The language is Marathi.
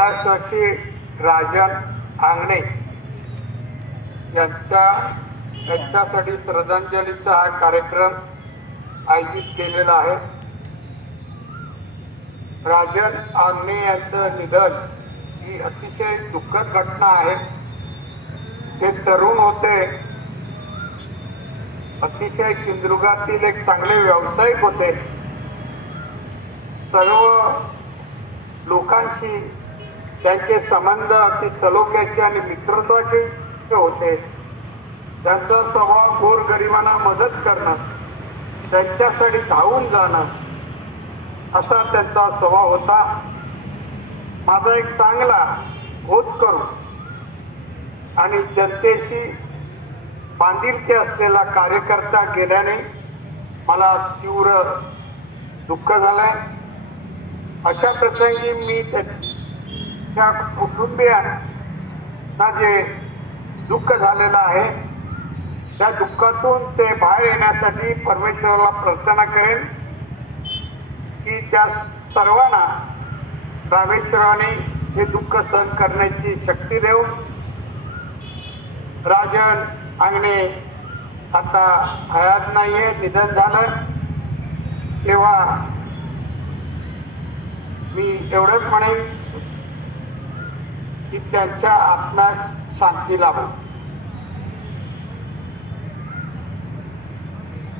कैलासवासी राजन आंगणे यांच्यासाठी श्रद्धांजलीचा हा कार्यक्रम आयोजित केलेला आहे। राजन आंगणे यांचं निधन ही अतिशय दुःखद घटना आहे। ते तरुण होते, अतिशय सिंधुदुर्गातील एक चांगले व्यावसायिक होते। सर्व लोकांशी त्यांचे संबंध अति सलोख्याचे आणि मित्रत्वाचे होते। त्यांचा स्वभाव गोरगरिबांना मदत करणं, त्यांच्यासाठी धावून जाणं असा त्यांचा स्वभाव होता। माझा एक चांगला होतकरू आणि जनतेशी बांधिलकी असलेला कार्यकर्ता गेल्याने मला तीव्र दुःख झालंय। अशा प्रसंगी मी त्या कुटुंबियांना जे दुःख झालेलं आहे त्या दुःखातून ते बाहेर येण्यासाठी परमेश्वराला प्रार्थना करेन की त्या सर्वांना रामेश्वराने हे दुःख सहन करण्याची शक्ती देऊ। राजन आंगणे आता हयात नाहीये, निधन झालं। तेव्हा मी एवढंच म्हणेन की त्यांच्या आत्म्यास शांती लाभो।